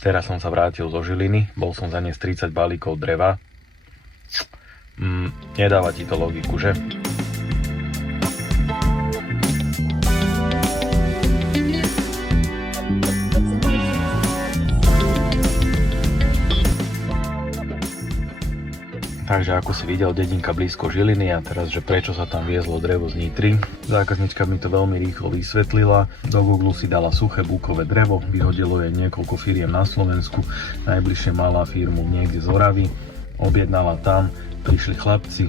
Teraz som sa vrátil zo Žiliny, bol som zaniesť 30 balíkov dreva. Nedáva ti to logiku, že? Takže ako si videl, dedinka blízko Žiliny a teraz, že prečo sa tam viezlo drevo z Nitry. Zákaznička mi to veľmi rýchlo vysvetlila. Do Google si dala suché búkové drevo, vyhodilo jej niekoľko firiem na Slovensku, najbližšie mala firmu niekde z Oravy, objednala tam, prišli chlapci,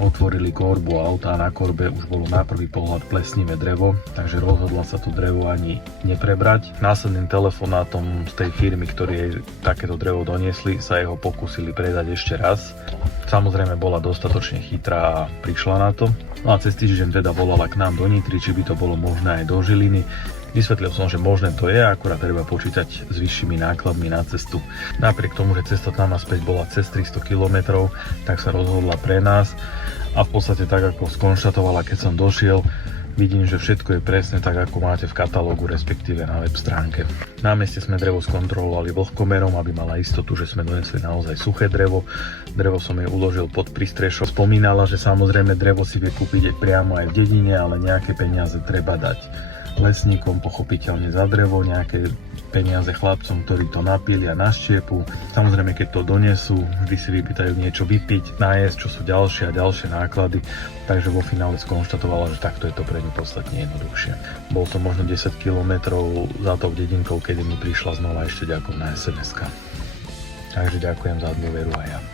otvorili korbu auta a na korbe už bolo na prvý pohľad plesnivé drevo, takže rozhodla sa to drevo ani neprebrať. Následným telefonátom z tej firmy, ktorí jej takéto drevo doniesli, sa jeho pokúsili predať ešte raz. Samozrejme bola dostatočne chytrá a prišla na to. No a cez týždeň teda volala k nám do Nitry, či by to bolo možné aj do Žiliny. Vysvetlil som, že možné to je, akurát treba počítať s vyššími nákladmi na cestu. Napriek tomu, že cesta tam naspäť bola cez 300 km, tak sa rozhodla pre nás a v podstate tak, ako skonštatovala, keď som došiel, vidím, že všetko je presne tak, ako máte v katalógu, respektíve na web stránke. Na mieste sme drevo skontrolovali vlhkomerom, aby mala istotu, že sme donesli naozaj suché drevo. Drevo som jej uložil pod prístrešok. Spomínala, že samozrejme drevo si vie kúpiť priamo aj v dedine, ale nejaké peniaze treba dať lesníkom, pochopiteľne za drevo, nejaké peniaze chlapcom, ktorí to napília na štiepu. Samozrejme, keď to donesú, vždy si vypýtajú niečo vypiť, nájsť, čo sú ďalšie a ďalšie náklady, takže vo finále skonštatovala, že takto je to pre ňu podstatne jednoduchšie. Bol to možno 10 km za tou dedinkou, kedy mi prišla znova ešte ďakovná SMS-ka. Takže ďakujem za dôveru aj ja.